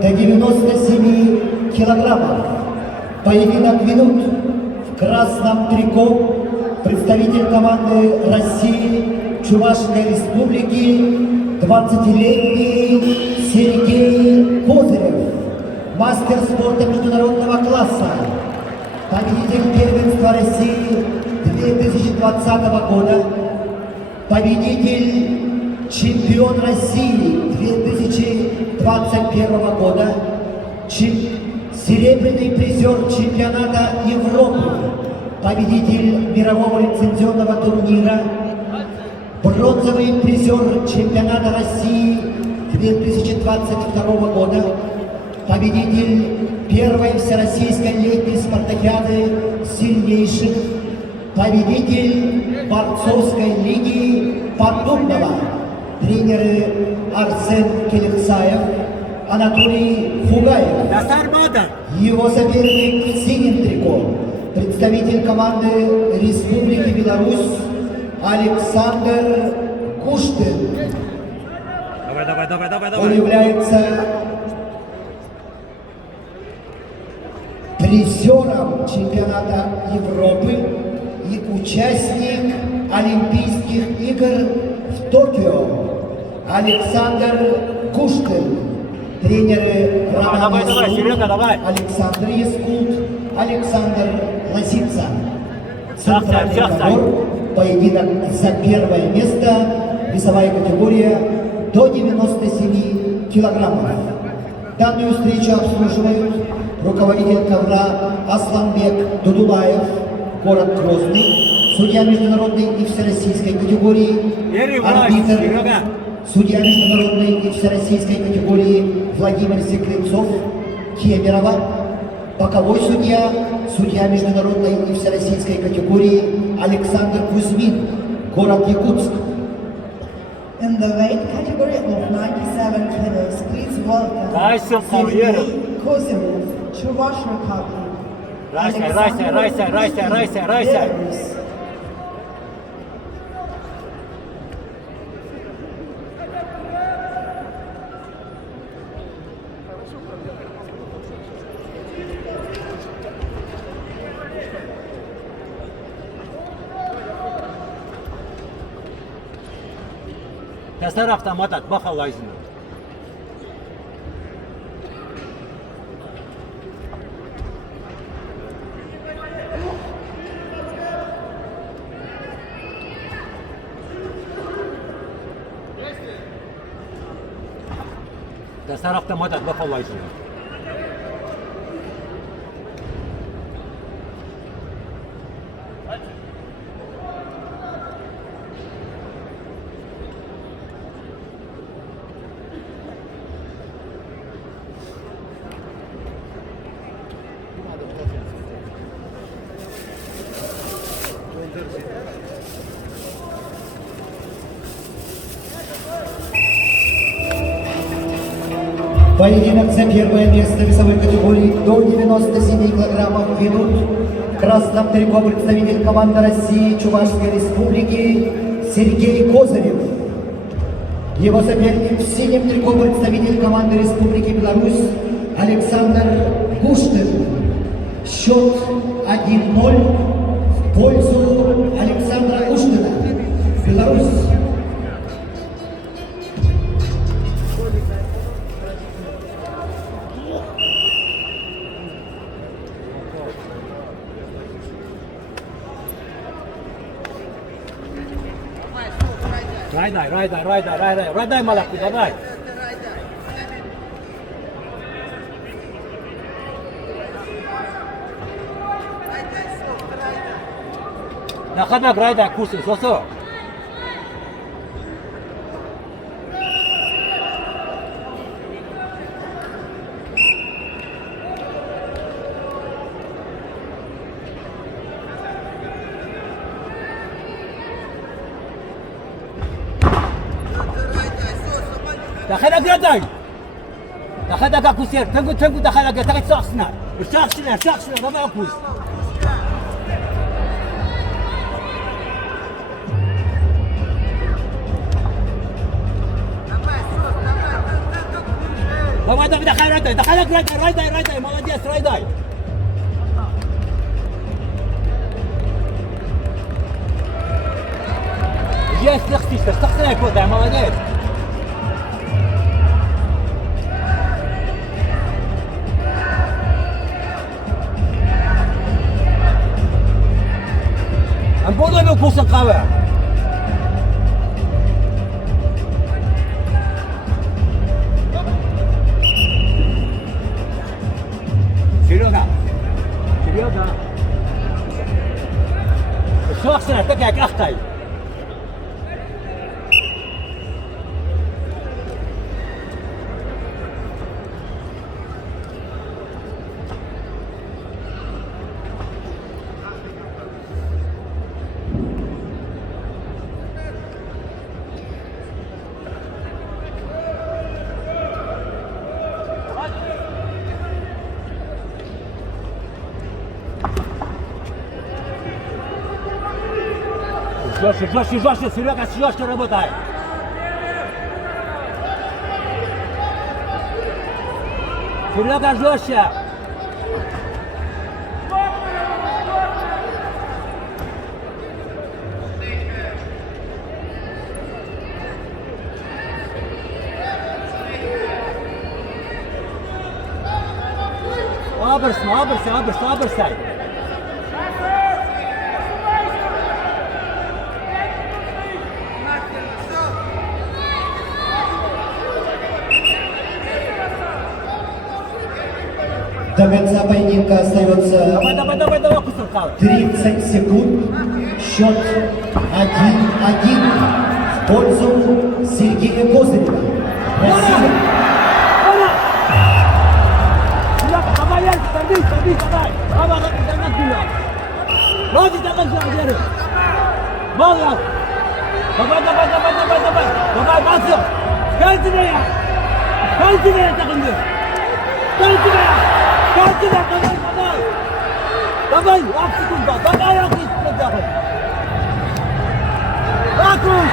до 97 килограммов. Поединок ведут в красном трико представитель команды России Чувашской Республики 20-летний Сергей Козырев, мастер спорта международного класса, победитель первенства России 2020 года, победитель чемпион России 2021 года, серебряный призер чемпионата Европы, победитель мирового лицензионного турнира, бронзовый призер чемпионата России 2022 года, победитель первой всероссийской летней спартакиады сильнейших, победитель борцовской лиги подобного, тренеры Арсен Келексаев, Анатолий Фугаев. Его соперник в синем трико, представитель команды Республики Беларусь Александр Куштин. Он является призером чемпионата Европы и участник Олимпийских игр в Токио. Александр Куштин. Тренеры Роман Александр Яскут, Александр Лосица. Центральный договор, поединок за первое место, весовая категория до 97 килограммов. Данную встречу обслуживают руководитель ковра Асланбек Дудулаев, город Грозный, судья международной и всероссийской категории, арбитр, судья международной и всероссийской категории Владимир Секрецов, Кемерово, боковой судья, судья международной и всероссийской категории Александр Кузьмин, город Якутск. In the weight category of 97 kilos, please welcome Sergey Kozyrev, Chuvash Republic. Belarus. Tesar avtomat bakalajını. Tesar avtomat bakalajını. Поединок за первое место весовой категории до 97 килограммов ведут в красном трико представитель команды России Чувашской Республики Сергей Козырев. Его соперник в синем трико представитель команды Республики Беларусь Александр Куштин. Счет 1-0 в пользу Александра Куштина. Беларусь. Райдай, малаку, давай. Нахадак, райдай, курсын, сосо. Дахадак, райдай. Дахадак, акусер, тэнгу, дахадак, дахадак, сахсна. Сахсна, давай акус. Давай, Райдай, Райдай, молодец, Райдай. Есть, стахсинай, Котай, молодец. Амбода мен кулсын қабы. Серега. Шоқсына, такая қақтай. Жестче, Серега, жестче работай. Серега, жестче. Абырсай. До конца поединка остается Давай, Кусыркал. 30 секунд. Счет 1-1 в пользу Сергея Козырева. Россия. Давай. Роди, давай, Жагеры. Балла. Давай. Давай, Басыр. Кәлтіне тағынды. Кәлтіне, давай, ақ секунд бар. Давай, ақ секунд тағын. Акус.